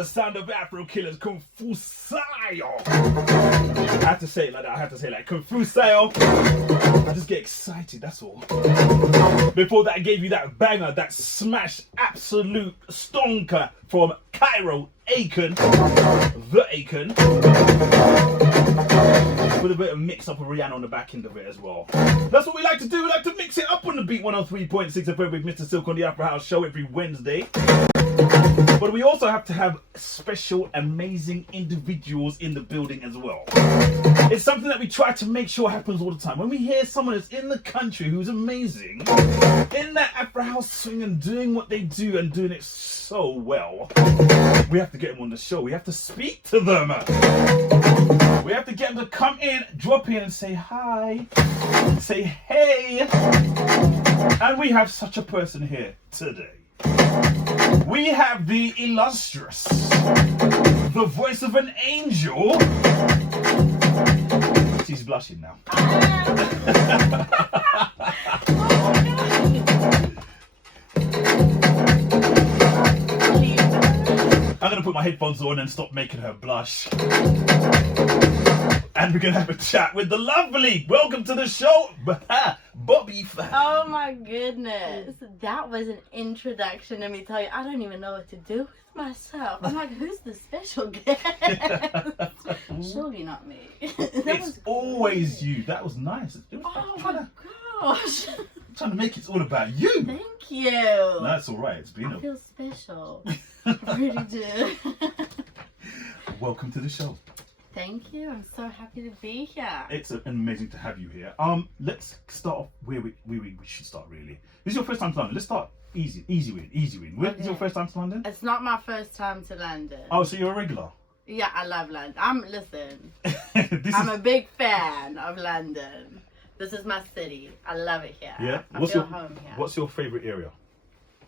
the sound of Afro Killers, Kung Fu Style. I have to say it like that. I have to say it like Kung Fu Style. I just get excited, that's all. Before that, I gave you that banger, that smash, absolute stonker from Cairo, Aiken, the Aiken, with a bit of mix up of Rihanna on the back end of it as well. That's what we like to do. We like to mix it up on the beat. 103.6 FM with Mr.Silk on the Afro-house show every Wednesday. But we also have to have special, amazing individuals in the building as well. It's something that we try to make sure happens all the time. When we hear someone that's in the country who's amazing, in that Afro-house swing and doing what they do and doing it so well, we have to get them on the show. We have to speak to them. We have to get them to come in, drop in and say hi, say hey. And we have such a person here today. We have the illustrious, the voice of an angel. She's blushing now. I'm going to put my headphones on and stop making her blush. And we're going to have a chat with the lovely, welcome to the show, Bobbi Fallon. Oh my goodness. That was an introduction. Let me tell you, I don't even know what to do with myself. I'm like, who's the special guest? Surely not me. It's always you. That was nice. Oh my gosh. I'm trying to make it all about you. Thank you. That's all right. It's been I feel special. I really do. Welcome to the show. Thank you. I'm so happy to be here. It's amazing to have you here. Let's start off where we should start really. This is your first time to London. Let's start easy win. When is your first time to London? It's not my first time to London. Oh, so you're a regular? Yeah, I love London. I'm a big fan of London. This is my city. I love it here. Yeah. I feel home here. What's your favourite area?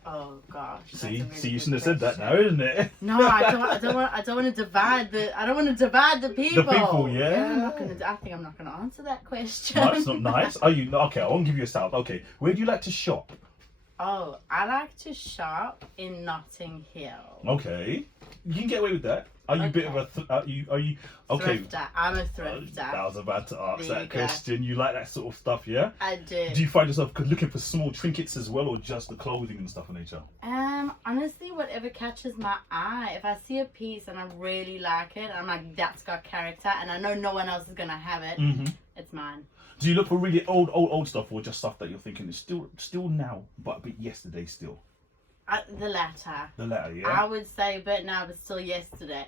Oh gosh. See, really you shouldn't have question. said that now, isn't it? No, I don't want to divide the. I don't want to divide the people. The people, yeah. I think I'm not gonna answer that question. No, it's not nice. Are you okay? I won't give you a shout. Okay, where do you like to shop? Oh, I like to shop in Notting Hill. Okay, you can get away with that. Are you a bit of a? Are you okay? Thrifter. I'm a thrifter. I was about to ask There that you go. question. You like that sort of stuff, yeah? I do. Do you find yourself looking for small trinkets as well, or just the clothing and stuff of nature? Honestly, whatever catches my eye. If I see a piece and I really like it, I'm like, that's got character, and I know no one else is gonna have it. Mm-hmm. It's mine. Do you look for really old stuff, or just stuff that you're thinking is still now, but a bit yesterday still? The latter. The latter, yeah. I would say, but now, but still yesterday.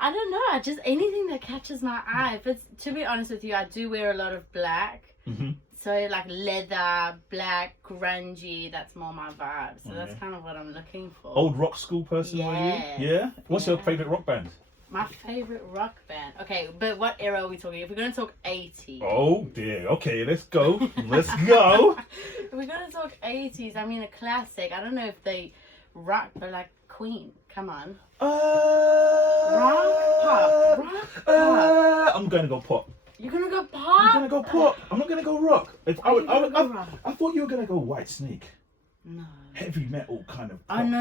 I don't know. Just anything that catches my eye. If it's, to be honest with you, I do wear a lot of black. Mm-hmm. So like leather, black, grungy. That's more my vibe. So that's kind of what I'm looking for. Old rock school person, Yes. are you? Yeah. What's your favourite rock band? My favorite rock band. Okay, but what era are we talking? If we're gonna talk 80s. Oh dear. Okay, let's go. Let's go. If we're gonna talk 80s, I mean a classic. I don't know if they rock, but like Queen. Come on. Rock, pop. I'm gonna go pop. You're gonna go pop? I'm gonna go pop. I'm not gonna go rock. Rock? I thought you were gonna go White Snake. No. Heavy metal kind of pop. Oh no.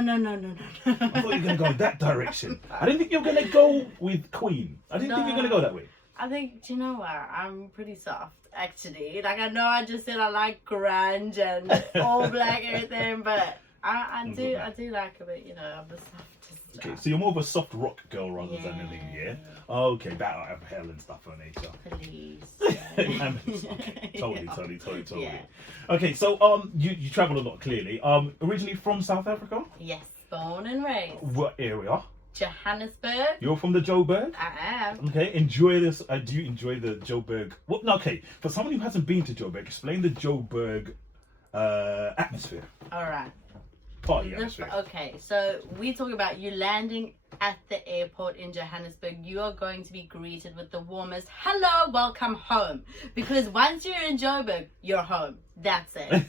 I thought you were gonna go in that direction. I didn't think you were gonna go with Queen. I didn't think you were gonna go that way. I think, do you know what? I'm pretty soft, actually. Like, I know I just said I like grunge and all black everything, but I do like a bit, of the soft. Okay, so you're more of a soft rock girl rather than anything, yeah? Okay, Battle of Hell and stuff of nature. Please. Okay, totally. Yeah. Okay, so you travel a lot clearly. Originally from South Africa? Yes, born and raised. What area? Johannesburg. You're from the Joburg? I am. Okay, enjoy this. Do you enjoy the Joburg? Well, no, okay, for someone who hasn't been to Joburg, explain the Joburg atmosphere. All right. Party atmosphere. Okay, so we talk about you landing at the airport in Johannesburg. You are going to be greeted with the warmest hello, welcome home. Because once you're in Joburg, you're home. That's it.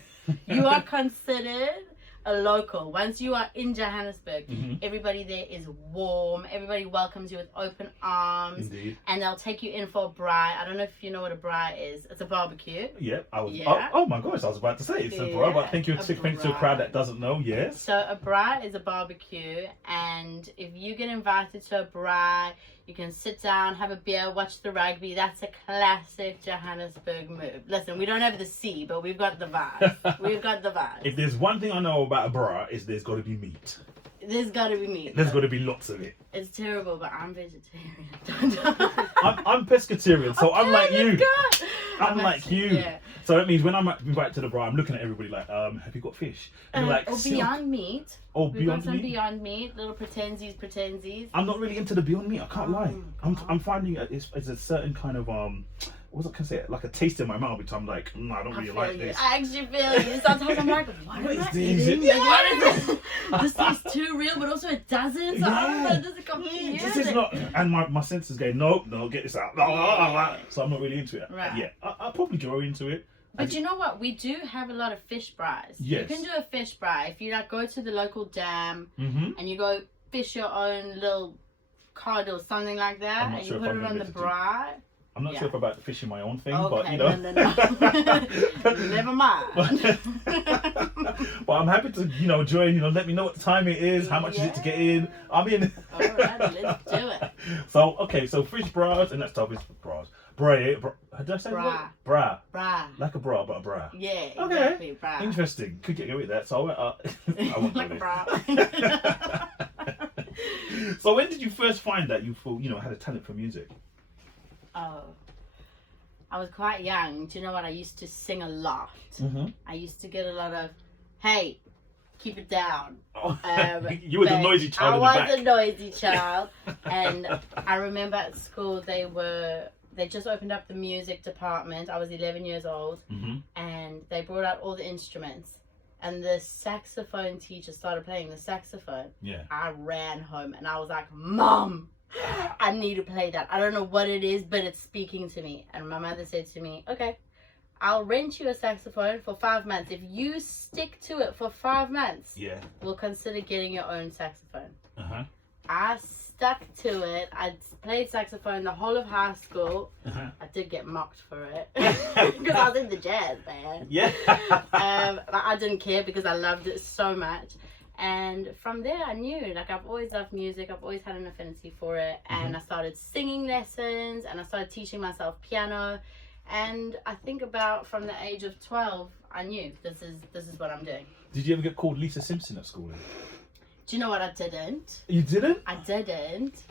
You are considered a local. Once you are in Johannesburg, everybody there is warm. Everybody welcomes you with open arms. Indeed. And they'll take you in for a braai. I don't know if you know what a braai is. It's a barbecue. Yeah, I was. Yeah. Oh my gosh, I was about to say it's a braai, but thank you for explaining to a crowd that doesn't know. Yes. So a braai is a barbecue, and if you get invited to a braai, you can sit down, have a beer, watch the rugby. That's a classic Johannesburg move. Listen, we don't have the sea, but we've got the vibes. We've got the vibes. If there's one thing I know about a braai, is there's got to be meat. There's got to be meat. There's got to be lots of it. It's terrible, but I'm vegetarian. I'm pescatarian, so I'm like you. God. I'm like you. Yeah. So that means when I'm invited to the braai, I'm looking at everybody like, have you got fish? And they're like, or Silk. Beyond Meat. Oh, We've Beyond got some Meat? Beyond Meat, little pretensies. I'm not really into the Beyond Meat. I can't lie. God. I'm finding it's a certain kind of what was I can say? Like a taste in my mouth, which I'm like, no, I don't really like this. I actually feel you. Sometimes I'm like, what am I this? eating? Yeah. Like, what is this? This tastes too real, but also it doesn't. So I don't know, this is confusing. This is not, and my senses go, no, get this out. So I'm not really into it. Right. Yeah, I'll probably grow into it. But you know what? We do have a lot of fish braais. Yes. You can do a fish braai. If you like go to the local dam Mm-hmm. and you go fish your own little cod or something like that, I'm not and sure you if put I'm it on the gonna be braai. I'm not sure if about fishing my own thing, Okay, but you know. no. Never mind. But I'm happy to, join, let me know what time it is, how much is it to get in. I mean, Alright, let's do it. So, okay, so fish bras, and let's start with bras. Did I say Bra. Bra. Braai. Like a bra, but a bra. Yeah, Okay. exactly. Braai. Interesting. Could get with that. So I won't Like do a it. braai. So when did you first find that you thought, had a talent for music? Oh, I was quite young. Do you know what? I used to sing a lot. Mm-hmm. I used to get a lot of, hey, keep it down. Oh, you were the noisy child in the back. I was a noisy child. And I remember at school they just opened up the music department. I was 11 years old. Mm-hmm. And they brought out all the instruments. And the saxophone teacher started playing the saxophone. Yeah. I ran home and I was like, Mom, I need to play that. I don't know what it is, but it's speaking to me. And my mother said to me, okay, I'll rent you a saxophone for 5 months. If you stick to it for 5 months, Yeah. we'll consider getting your own saxophone. Uh-huh. I stuck to it. I played saxophone the whole of high school. Uh-huh. I did get mocked for it because I was in the jazz band. Yeah. But I didn't care because I loved it so much. And from there I knew, like, I've always loved music. I've always had an affinity for it. And I started singing lessons and I started teaching myself piano. And I think about from the age of 12, I knew this is what I'm doing. Did you ever get called Lisa Simpson at school? Do you know what? I didn't. You didn't? I didn't.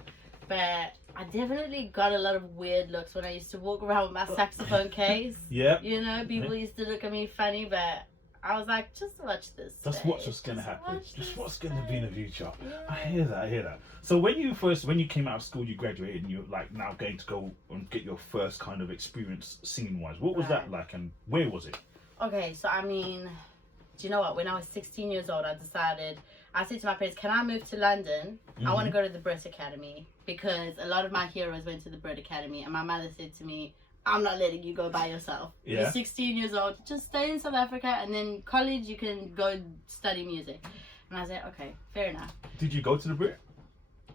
But I definitely got a lot of weird looks when I used to walk around with my saxophone case. Yeah. You know, people used to look at me funny, but I was like, just watch this. That's what's going to happen. Just what's going to be in the future. Yeah. I hear that. So when you came out of school, you graduated, and you're like now going to go and get your first kind of experience singing wise. What was that like, and where was it? Okay, so I mean, do you know what? When I was 16 years old, I said to my parents, can I move to London? I want to go to the Brit Academy because a lot of my heroes went to the Brit Academy, and my mother said to me, I'm not letting you go by yourself. Yeah. You're 16 years old. Just stay in South Africa, and then college you can go study music. And I said, okay, fair enough. Did you go to the Brit?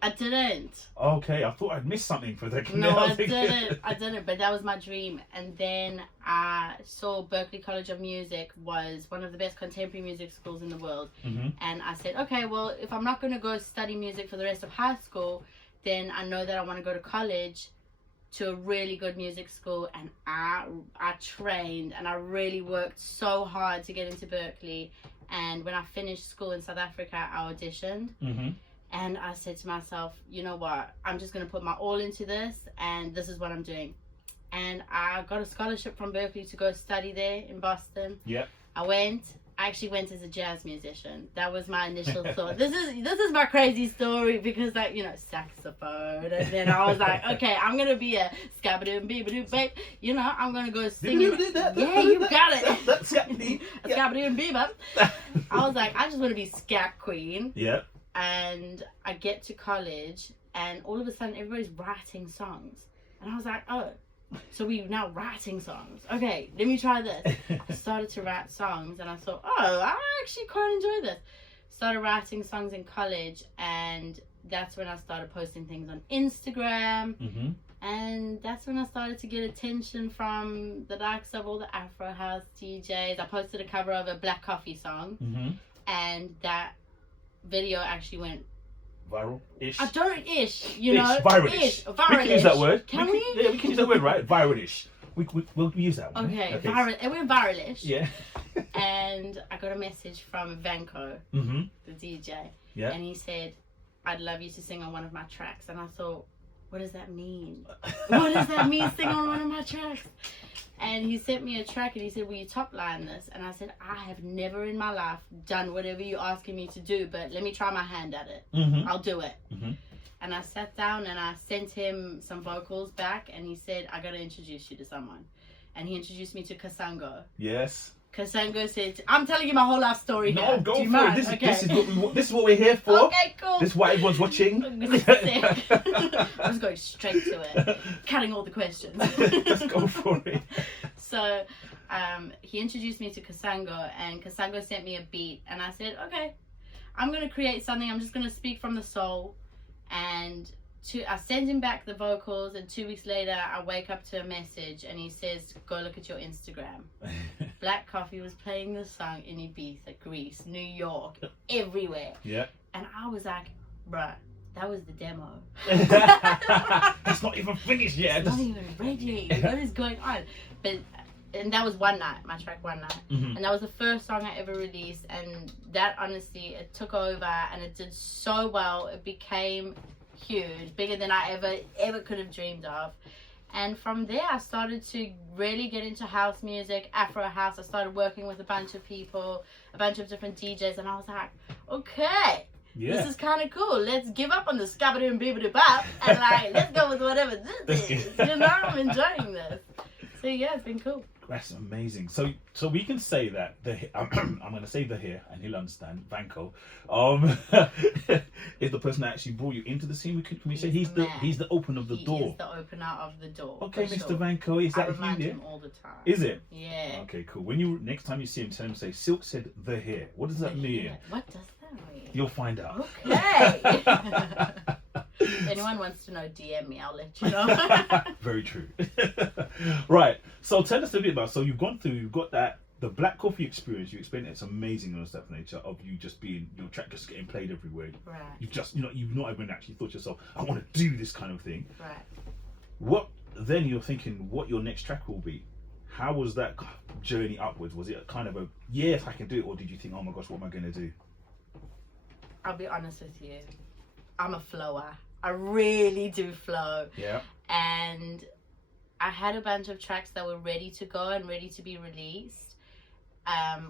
I didn't. Okay, I thought I'd missed something for that. No, I didn't. But that was my dream. And then I saw Berklee College of Music was one of the best contemporary music schools in the world. Mm-hmm. And I said, okay, well, if I'm not going to go study music for the rest of high school, then I know that I want to go to college to a really good music school. And I trained and I really worked so hard to get into Berklee. And when I finished school in South Africa, I auditioned. Mm-hmm. And I said to myself, you know what, I'm just going to put my all into this, and this is what I'm doing. And I got a scholarship from Berklee to go study there in Boston. Yeah. I actually went as a jazz musician. That was my initial thought. This is my crazy story because, like, you know, saxophone. And then I was like, okay, I'm going to be a scabba-doo-bee-ba-doo, babe. You know, I'm going to go sing. Yeah, you got it. A scabba-doo-bee-ba. I was like, I just want to be scat queen. Yeah. And I get to college and all of a sudden everybody's writing songs. And I was like, oh, So we now writing songs. Okay, let me try this. I started to write songs and I thought, oh, I actually quite enjoy this. Started writing songs in college, and that's when I started posting things on Instagram. Mm-hmm. And that's when I started to get attention from the likes of all the afro-house DJs. I posted a cover of a Black Coffee song, Mm-hmm. and that video actually went viral-ish. I don't you know, Viral-ish. We can use that word. Can we? Yeah, we can use that word, right? Viral-ish. We'll use that one. Okay. Viral. It went viral-ish. Yeah. And I got a message from Vanko, Mm-hmm. the DJ, Yeah. and he said, "I'd love you to sing on one of my tracks." And I thought, what does that mean? What does that mean, sing on one of my tracks? And he sent me a track and he said, will you top line this? And I said, I have never in my life done whatever you're asking me to do, but let me try my hand at it. Mm-hmm. I'll do it. Mm-hmm. And I sat down and I sent him some vocals back, and he said, I got to introduce you to someone. And he introduced me to Kasango. Yes. Kasango said, I'm telling you my whole life story No, here. go Do you for it. mind? This is what we're here for. Okay, cool. This is why everyone's watching. I'm just going straight to it. Cutting all the questions. Let's go for it. So he introduced me to Kasango, and Kasango sent me a beat, and I said, okay, I'm going to create something. I'm just going to speak from the soul. And I send him back the vocals, and 2 weeks later I wake up to a message and he says, go look at your Instagram. Black Coffee was playing this song in Ibiza, Greece, New York, everywhere. Yeah. And I was like, bruh, that was the demo. It's not even finished yet. It's not even ready. What is going on? And that was one night, my track One Night. Mm-hmm. And that was the first song I ever released, and that honestly, it took over and it did so well. It became huge, bigger than I ever could have dreamed of. And from there I started to really get into house music, afro house. I started working with a bunch of people, a bunch of different DJs, and I was like, okay, this is kind of cool. Let's give up on the scabadoo and beebadoo bop and like, let's go with whatever this is. You know, I'm enjoying this. So yeah, it's been cool. That's amazing. So we can say that I'm going to say the here, and he'll understand. Vanko, is the person that actually brought you into the scene. Can we say he's the opener of the door? He is the opener of the door. Okay, Mr. Sure. Vanko, is that I remind you? him all the time. Is it? Yeah. Okay, cool. Next time you see him, tell him, say Silk said the here. What does that mean? Yeah. What does that mean? You'll find out. Okay. If anyone wants to know, DM me. I'll let you know. Very true. Right. So tell us a bit about. So you've got the Black Coffee experience. You explained it's amazing on stuff nature of you just being your track just getting played everywhere. Right. You've not even actually thought to yourself, I want to do this kind of thing. Right. What then you're thinking what your next track will be? How was that journey upwards? Was it kind of a yes, I can do it, or did you think, oh my gosh, what am I going to do? I'll be honest with you. I'm a flower. I really do flow. Yeah. And I had a bunch of tracks that were ready to go and ready to be released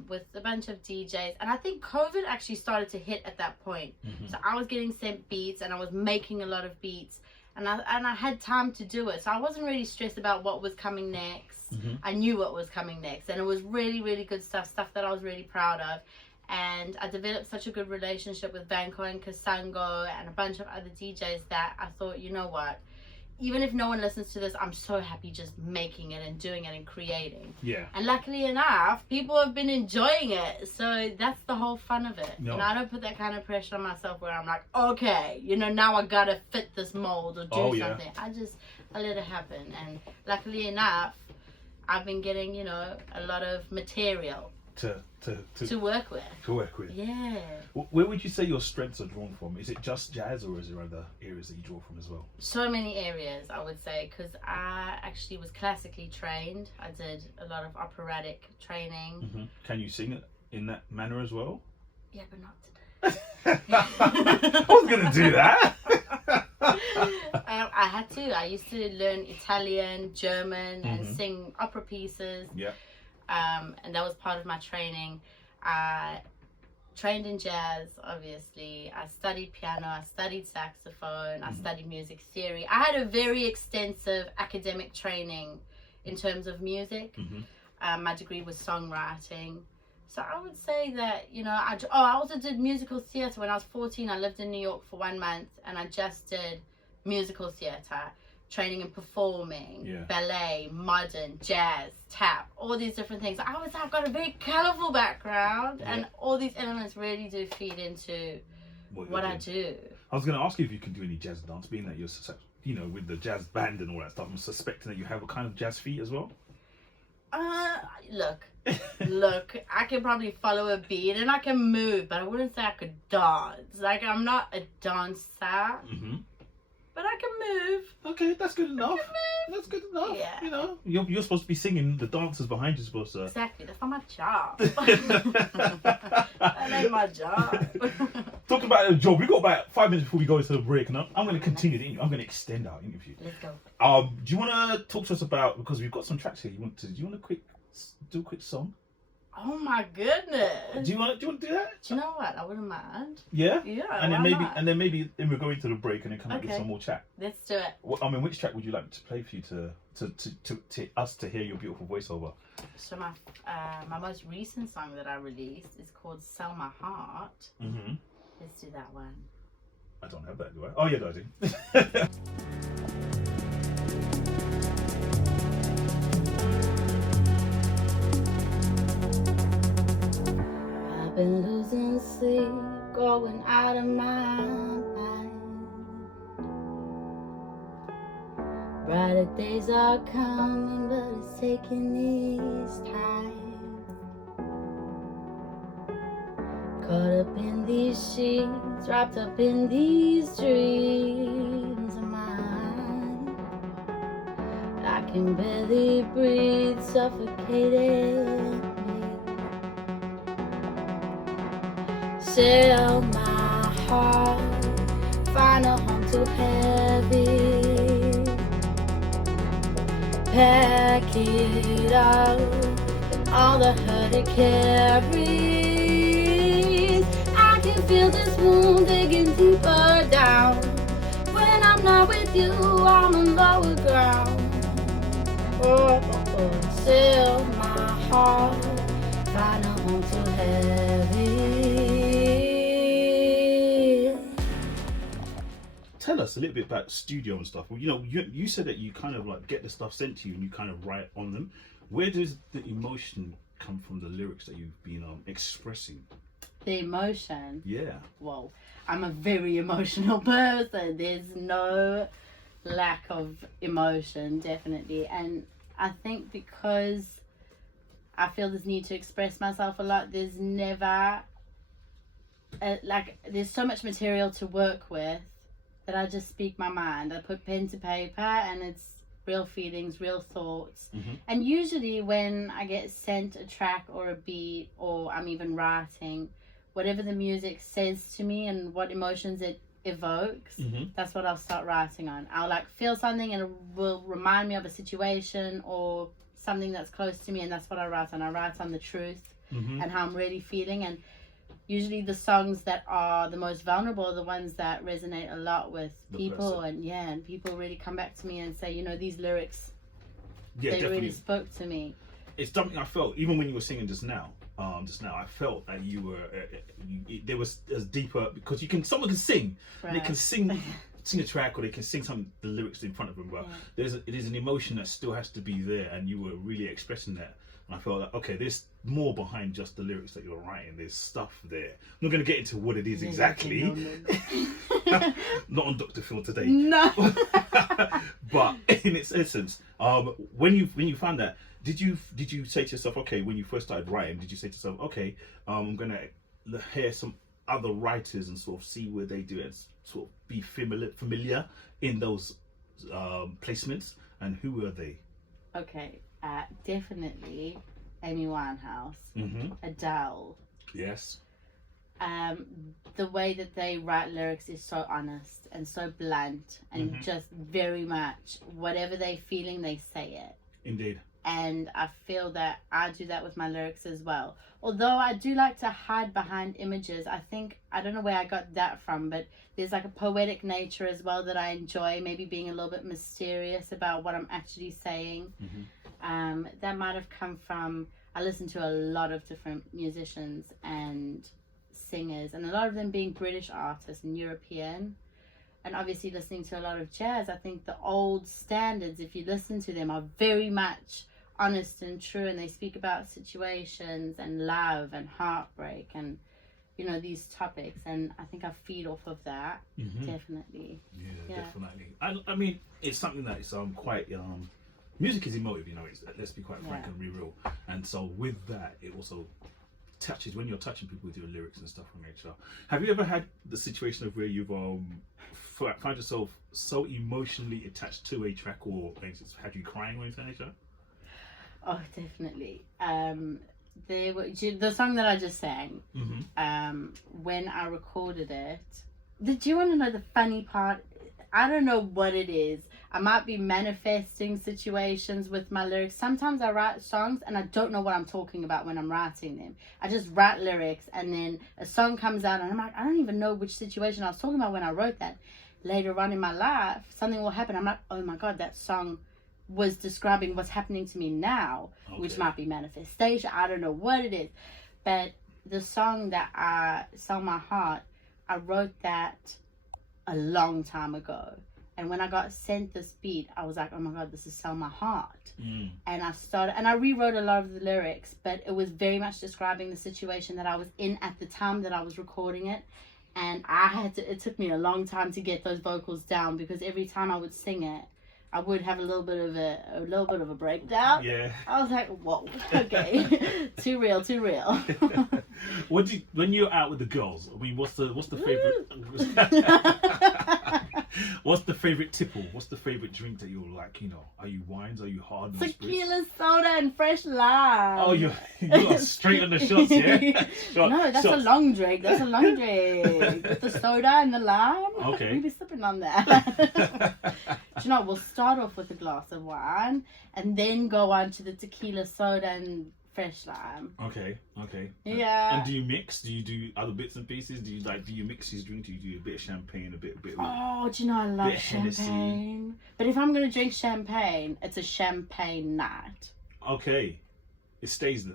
with a bunch of DJs. And I think COVID actually started to hit at that point. Mm-hmm. So I was getting sent beats and I was making a lot of beats. And I had time to do it. So I wasn't really stressed about what was coming next. Mm-hmm. I knew what was coming next. And it was really, really good stuff that I was really proud of. And I developed such a good relationship with Vanko and Kasango and a bunch of other DJs that I thought, you know what? Even if no one listens to this, I'm so happy just making it and doing it and creating. Yeah. And luckily enough, people have been enjoying it. So that's the whole fun of it. No. And I don't put that kind of pressure on myself where I'm like, okay, now I gotta fit this mold or do something. I let it happen. And luckily enough, I've been getting, a lot of material to work with. Yeah. Where would you say your strengths are drawn from? Is it just jazz, or is there other areas that you draw from as well? So many areas, I would say, because I actually was classically trained. I did a lot of operatic training. Mm-hmm. Can you sing it in that manner as well? Yeah, but not today. I was going to do that. I had to. I used to learn Italian, German, and Mm-hmm. sing opera pieces. Yeah. And that was part of my training. I trained in jazz, obviously. I studied piano, I studied saxophone, I studied music theory. I had a very extensive academic training in terms of music. Mm-hmm. My degree was songwriting. So I would say that, I also did musical theatre. When I was 14, I lived in New York for 1 month, and I just did musical theatre. training in performing, Yeah. ballet, modern, jazz, tap, all these different things. I would say I've got a very colourful background, Yeah. and all these elements really do feed into what I do. I was going to ask you if you can do any jazz dance, being that you're, you know, with the jazz band and all that stuff. I'm suspecting that you have a kind of jazz feet as well. Look, I can probably follow a beat and I can move, but I wouldn't say I could dance. Like, I'm not a dancer, but I can move. Okay, that's good enough. That's good enough. Yeah. You know, you're supposed to be singing. The dancers behind you supposed to. Exactly, that's not my job. That ain't my job. Talk about a job. We've got about 5 minutes before we go into the break, and I'm going to continue the interview. I'm going to extend our interview. Let's go. Do you want to talk to us about, because we've got some tracks here. Do you want to do a quick song? Oh my goodness. Do you want to do that? Do you know what? I wouldn't mind. Yeah. Yeah. And then why maybe, not? and then maybe, then we'll go into the break and then come up with Okay. some more chat. Let's do it. I mean, which track would you like to play for you to us to hear your beautiful voiceover? So my most recent song that I released is called "Sell My Heart." Mm-hmm. Let's do that one. I don't have that, do I? Oh yeah, I do. I've been losing sleep, going out of my mind. Brighter days are coming, but it's taking its time. Caught up in these sheets, wrapped up in these dreams of mine. I can barely breathe, suffocating me. Sell my heart, find a home too heavy. Pack it up, and all the hurt it carries. I can feel this wound digging deeper down. When I'm not with you, I'm on lower ground. Sell my heart, find a home too heavy. Tell us a little bit about studio and stuff. Well, you know, you said that you kind of like get the stuff sent to you and you kind of write on them. Where does the emotion come from, the lyrics that you've been expressing? The emotion. Yeah. Well, I'm a very emotional person. There's no lack of emotion, definitely. And I think because I feel this need to express myself a lot, there's never there's so much material to work with that I just speak my mind. I put pen to paper and it's real feelings, real thoughts. And usually when I get sent a track or a beat, or I'm even writing, whatever the music says to me and what emotions it evokes, that's what I'll start writing on. I'll like feel something and it will remind me of a situation or something that's close to me, and that's what I write on. I write on the truth and how I'm really feeling. And usually the songs that are the most vulnerable are the ones that resonate a lot with people. And people really come back to me and say, you know, these lyrics, they really spoke to me. It's something I felt even when you were singing just now. I felt that you were there was as deeper, because someone can sing, Right. and they can sing a track, or they can sing the lyrics in front of them, but it is an emotion that still has to be there, and you were really expressing that. And I felt like, okay, there's more behind just the lyrics that you're writing. There's stuff there. I'm not going to get into what it is exactly. No. Not on Dr. Phil today. No. But in its essence, when you found that, did you say to yourself, okay, when you first started writing, did you say to yourself, okay, I'm going to hear some other writers and sort of see where they do it, sort of be familiar in those placements, and who were they? Okay, definitely Amy Winehouse, Adele. Yes. The way that they write lyrics is so honest and so blunt, and just very much whatever they're feeling, they say it. Indeed. And I feel that I do that with my lyrics as well. Although I do like to hide behind images, I don't know where I got that from, but there's like a poetic nature as well that I enjoy, maybe being a little bit mysterious about what I'm actually saying. That might have come from, I listen to a lot of different musicians and singers, and a lot of them being British artists and European. and obviously listening to a lot of jazz, I think the old standards, if you listen to them, are very much honest and true, and they speak about situations and love and heartbreak and, you know, these topics, and I think I feed off of that. Definitely. Yeah, definitely. I mean, it's something that is quite music is emotive, you know. Let's be quite frank and be real. And so with that, it also touches when you're touching people with your lyrics and stuff from nature. Have you ever had the situation of where you've found yourself so emotionally attached to a track, or it's had you crying or anything like that? Oh, definitely. The song that I just sang, when I recorded it, do you want to know the funny part? I don't know what it is. I might be manifesting situations with my lyrics. Sometimes I write songs and I don't know what I'm talking about when I'm writing them. I just write lyrics and then a song comes out and I'm like, I don't even know which situation I was talking about when I wrote that. Later on in my life, something will happen. I'm like, oh my God, that song was describing what's happening to me now, which might be manifestation. I don't know what it is. But the song that Sell My Heart, I wrote that a long time ago. And when I got sent this beat, I was like, oh my God, this is Sell My Heart. And I rewrote a lot of the lyrics, but it was very much describing the situation that I was in at the time that I was recording it. And it took me a long time to get those vocals down, because every time I would sing it, I would have a little bit of a breakdown. Yeah. I was like, whoa, okay. Too real. When you're out with the girls, I mean, what's the favorite what's the favorite tipple? What's the favorite drink that you're like, you know? Are you wines? Are you hard? Tequila, soda, and fresh lime. Oh, you're straight on the shots, yeah? No, that's a long drink. With the soda and the lime. Okay. We'll be sipping on that. Do you know, we'll start off with a glass of wine and then go on to the tequila, soda, and fresh lime. Okay. Yeah. And do you mix? Do you do other bits and pieces? Do you mix his drink? Do you do a bit of champagne, a bit of Oh, do you know, I love champagne. But if I'm going to drink champagne, it's a champagne night. Okay. It stays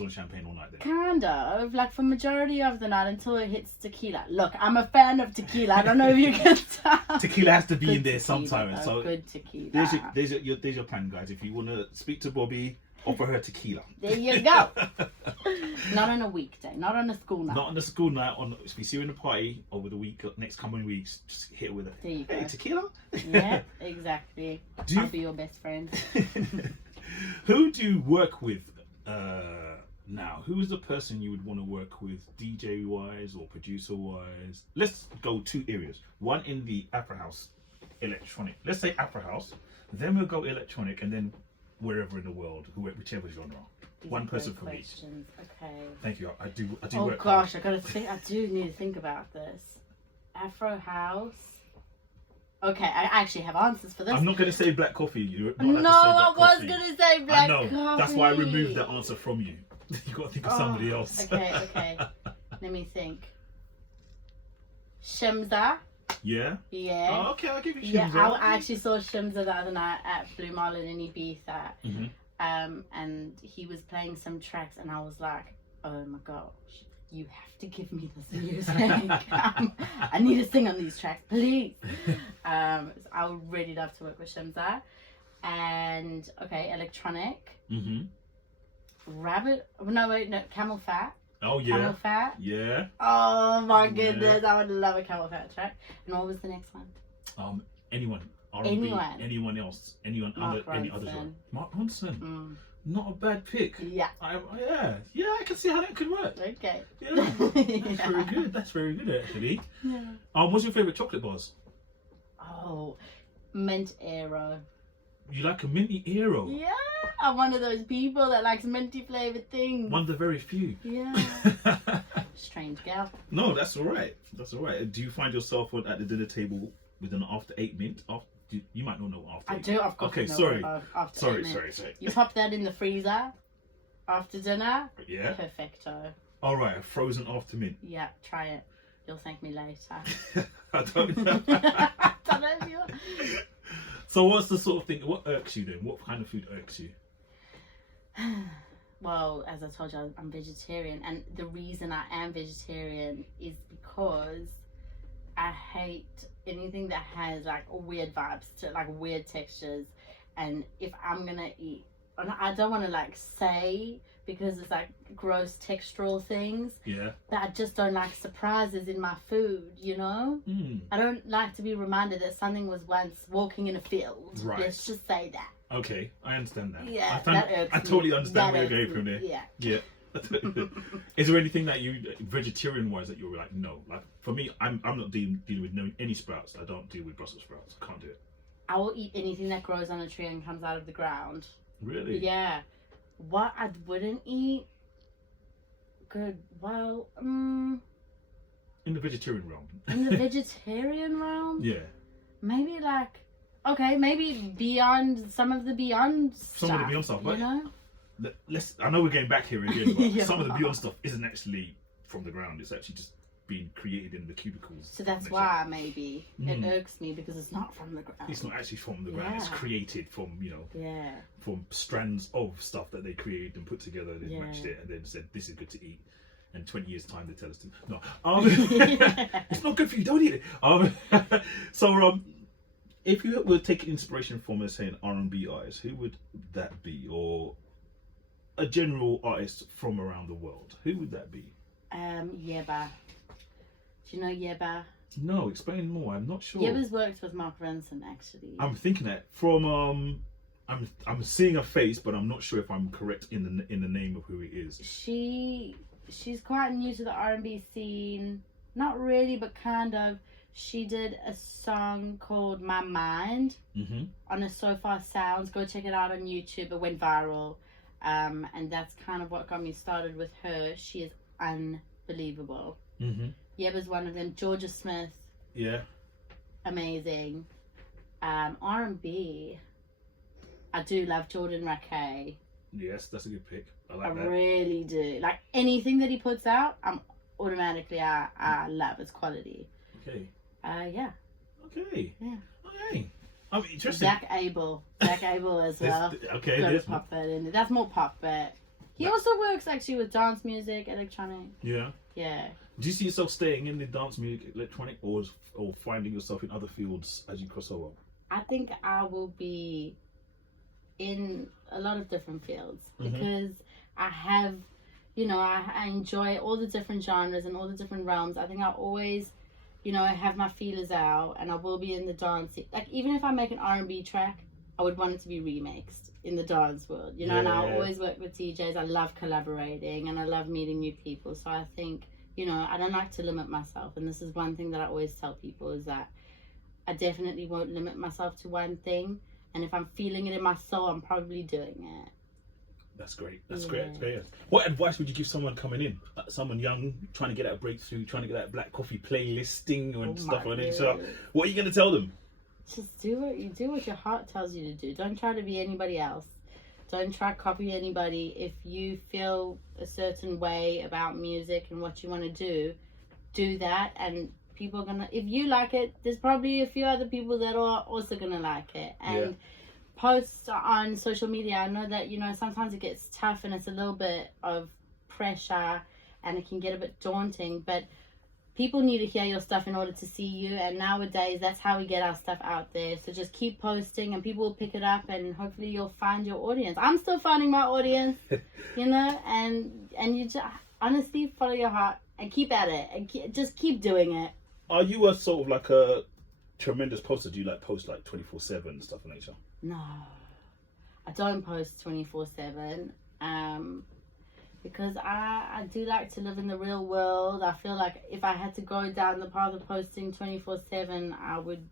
on champagne all night then. Kind of, like for majority of the night until it hits tequila. Look, I'm a fan of tequila. I don't know if you can tell. Tequila has to be in there sometime. Though. So good tequila. There's your plan, guys. If you want to speak to Bobbi, offer her tequila. There you go. Not on a weekday. Not on a school night. Not on a school night. If we see you in a party over the next coming weeks, just hit her with it. There you go. Hey, tequila. Yeah, exactly. I'll be your best friend. Who do you work with? Now, who is the person you would want to work with, DJ wise or producer wise? Let's go 2 areas. One in the afro-house electronic. Let's say afro-house, then we'll go electronic, and then wherever in the world, whichever genre. One person for me. Okay. Thank you. I do. Oh work gosh, hard. I gotta think. I do need to think about this. Afro-house. Okay, I actually have answers for this. I'm not going to say black coffee. I was going to say black coffee. That's why I removed that answer from you. You got to think of somebody else. Okay. Let me think. Shimza. Yeah? Yeah. Oh, okay, I'll give you Shimza. Yeah, I actually saw Shimza the other night at Blue Marlin in Ibiza. And he was playing some tracks and I was like, oh my gosh. You have to give me this music. I need to sing on these tracks, please. So I would really love to work with Shimza. And electronic. Camel Fat. Oh yeah. Camel Fat. Yeah. Oh my goodness, I would love a Camel Fat track. And what was the next one? Anyone. R&B, anyone else? Any other genre? Mark Ronson. Not a bad pick. Yeah. I can see how that could work. Okay. Yeah. That's very good actually. Yeah. What's your favourite chocolate bars? Oh, mint Aero. You like a minty Aero? Yeah. I'm one of those people that likes minty flavoured things. One of the very few. Yeah. Strange gal. No, that's alright. Do you find yourself at the dinner table with an after 8 mint? You might not know after. I do, of course. Okay, sorry. Sorry. You pop that in the freezer after dinner. Yeah. Perfecto. All right, a frozen after mint. Yeah, try it. You'll thank me later. I don't know. I don't know if you. So, what's the sort of thing? What irks you then? What kind of food irks you? Well, as I told you, I'm vegetarian, and the reason I am vegetarian is because I hate anything that has like weird vibes to like weird textures. And if I'm gonna eat, and I don't want to like say because it's like gross textural things. Yeah. But I just don't like surprises in my food, you know? I don't like to be reminded that something was once walking in a field. Right. Let's just say that. Okay, I understand that. Yeah, I totally understand where you're going from there. Yeah. Yeah. Is there anything that you vegetarian wise that you're like, no? Like for me, I'm not dealing with any sprouts. I don't deal with Brussels sprouts. I can't do it. I will eat anything that grows on a tree and comes out of the ground. Really? Yeah. What I wouldn't eat? Good. Well, in the vegetarian realm. In the vegetarian realm? Yeah. Maybe like, okay, maybe beyond some of the beyond stuff. Some of the beyond stuff, you know? I know we're getting back here again, but Yeah. some of the beyond stuff isn't actually from the ground. It's actually just being created in the cubicles. So that's why maybe it irks me because it's not from the ground. It's not actually from the ground. It's created from, from strands of stuff that they created and put together. They matched it and then said, this is good to eat. And 20 years time they tell us to no. It's not good for you. Don't eat it. So if you were taking inspiration from, let's say, an R&B artist, who would that be? Or a general artist from around the world, who would that be? Yeba. Do you know Yeba? No, explain more. I'm not sure. Yeba's worked with Mark Ronson actually. I'm thinking that from I'm seeing a face, but I'm not sure if I'm correct in the name of who he is. She's quite new to the R&B scene. Not really, but kind of. She did a song called My Mind on a So Far Sounds. Go check it out on YouTube. It went viral. And that's kind of what got me started with her. She is unbelievable. Yeba's one of them. Georgia Smith. Yeah. Amazing. R&B. I do love Jordan Rakei. Yes, that's a good pick. I I really do. Like anything that he puts out, I'm automatically I love its quality. Okay. Yeah. Okay. Yeah. Okay. I'm interested. Zach Abel as well. Okay. Gotta pop that in there. That's more pop, but he also works actually with dance music, electronic. Yeah. Yeah. Do you see yourself staying in the dance music, electronic, or finding yourself in other fields as you cross over? I think I will be in a lot of different fields because I have, I enjoy all the different genres and all the different realms. I think I always, I have my feelers out and I will be in the dance. Like even if I make an R&B track, I would want it to be remixed in the dance world, and I always work with DJs. I love collaborating and I love meeting new people. So I think, I don't like to limit myself. And this is one thing that I always tell people is that I definitely won't limit myself to one thing. And if I'm feeling it in my soul, I'm probably doing it. That's great. That's great. That's great. What advice would you give someone coming in? Someone young, trying to get that breakthrough, trying to get that Black Coffee playlisting and stuff like that. So, what are you going to tell them? Just do what your heart tells you to do. Don't try to be anybody else. Don't try to copy anybody. If you feel a certain way about music and what you want to do that. And people are gonna, if you like it, there's probably a few other people that are also gonna like it. And posts on social media, I know that sometimes it gets tough and it's a little bit of pressure and it can get a bit daunting, but people need to hear your stuff in order to see you, and nowadays that's how we get our stuff out there. So just keep posting and people will pick it up and hopefully you'll find your audience. I'm still finding my audience, and you just honestly follow your heart and keep at it and just keep doing it. Are you a sort of like a tremendous poster? Do you like post like 24/7 and stuff of nature? No, I don't post 24/7. Because I do like to live in the real world. I feel like if I had to go down the path of posting 24/7, I would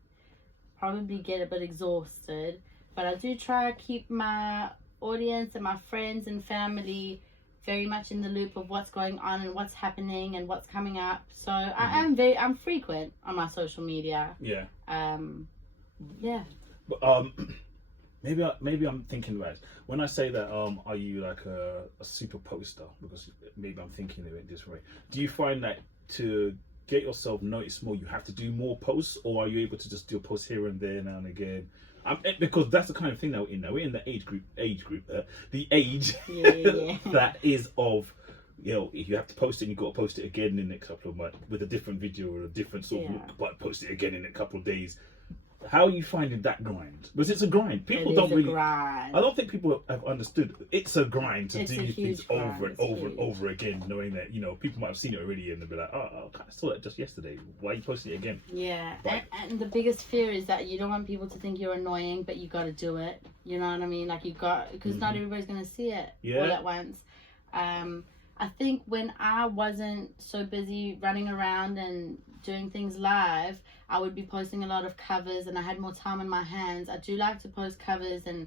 probably get a bit exhausted. But I do try to keep my audience and my friends and family very much in the loop of what's going on and what's happening and what's coming up. So I'm frequent on my social media. Yeah. Yeah. But maybe I'm thinking right. When I say that, are you like a super poster? Because maybe I'm thinking of it this way. Do you find that to get yourself noticed more, you have to do more posts, or are you able to just do a post here and there now and again? Because that's the kind of thing that we're in. We're in the age group, the age that is of you know, if you have to post it, you've got to post it again in the next couple of months with a different video or a different sort of look, but post it again in a couple of days. How are you finding that grind? Because it's a grind. People don't really. Grind. I don't think people have understood. It's a grind to It's do a things huge grind. over and It's over and huge. over again, knowing that, you know, people might have seen it already and they'll be like, oh, I saw that just yesterday. Why are you posting it again? Yeah, Right. and the biggest fear is that you don't want people to think you're annoying, but you got to do it. You know what I mean? Like you got, because not everybody's gonna see it all at once. I think when I wasn't so busy running around and doing things live, I would be posting a lot of covers, and I had more time on my hands. I do like to post covers and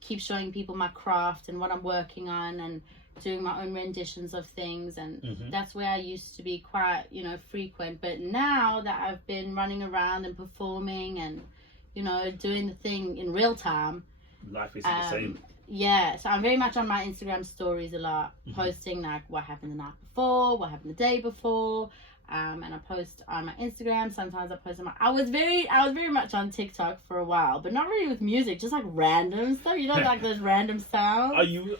keep showing people my craft and what I'm working on, and doing my own renditions of things, and that's where I used to be quite, you know, frequent. But now that I've been running around and performing and, you know, doing the thing in real time, Life isn't the same. yeah, so I'm very much on my Instagram stories a lot, posting like what happened the night before, what happened the day before, and I post on my Instagram. Sometimes I post on my. I was very much on TikTok for a while, but not really with music, just like random stuff. You know, like those random sounds. Are you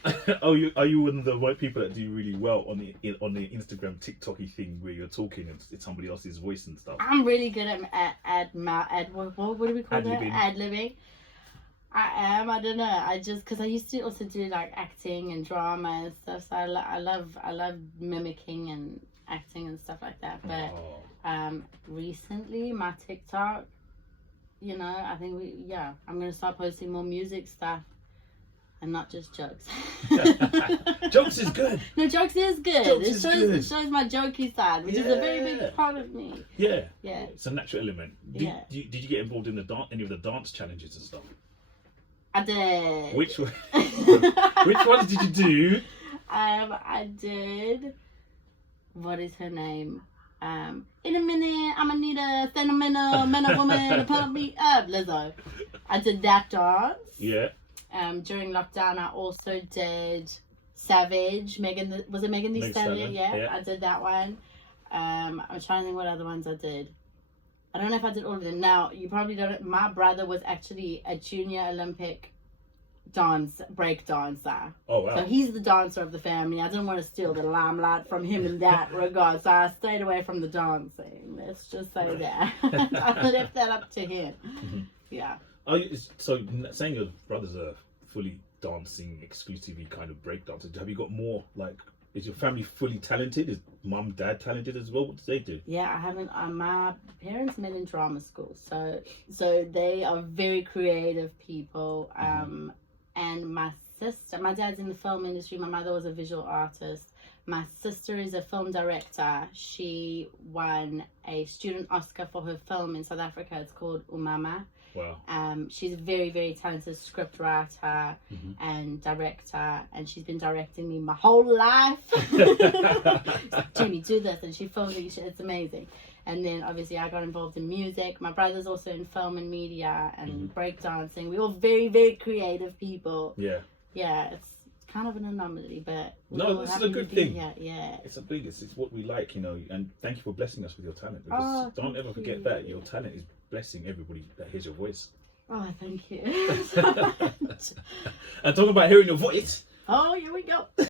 one of the white people that do really well on the Instagram TikTok-y thing where you're talking and it's somebody else's voice and stuff? I'm really good at what do we call that? Ad-libbing. Ad-libbing. I am. I don't know. I just because I used to also do like acting and drama and stuff. So I love mimicking and acting and stuff like that. But recently my TikTok, you know, I think I'm gonna start posting more music stuff and not just jokes. Jokes is good. No, jokes is good. Jokes It is shows good. it shows my jokey side, which is a very big part of me. Yeah. Yeah. It's a natural element. Did you get involved in any of the dance challenges and stuff? I did. Which ones did you do? I did. What is her name? In a minute, I'm gonna need a sentimental man or woman to pump me up. Lizzo. I did that dance. Yeah. During lockdown, I also did Savage. Was it Megan Thee Stallion? Yeah, I did that one. I'm trying to think what other ones I did. I don't know if I did all of them. Now, you probably don't know, my brother was actually a junior Olympic break dancer. Oh, wow. So he's the dancer of the family. I didn't want to steal the limelight from him in that regard, so I stayed away from the dancing. Let's just say that. I left that up to him. Yeah. So saying your brother's a fully dancing, exclusively kind of break dancer, have you got more, like, is your family fully talented? Is mum, dad talented as well? What do they do? Yeah, I haven't. My parents met in drama school, so they are very creative people. And my dad's in the film industry. My mother was a visual artist. My sister is a film director. She won a student Oscar for her film in South Africa. It's called Umama. Wow. She's a very, very talented script writer and director, and she's been directing me my whole life. Jamie, do this, and she filmed me. It's amazing. And then obviously I got involved in music. My brother's also in film and media and breakdancing. We're all very, very creative people. Yeah. Yeah, it's kind of an anomaly, but no, this is a good thing. Yeah, it's what we like, you know. And thank you for blessing us with your talent, because don't ever forget that your talent is blessing everybody that hears your voice. Oh, thank you. And talking about hearing your voice. Oh, here we go.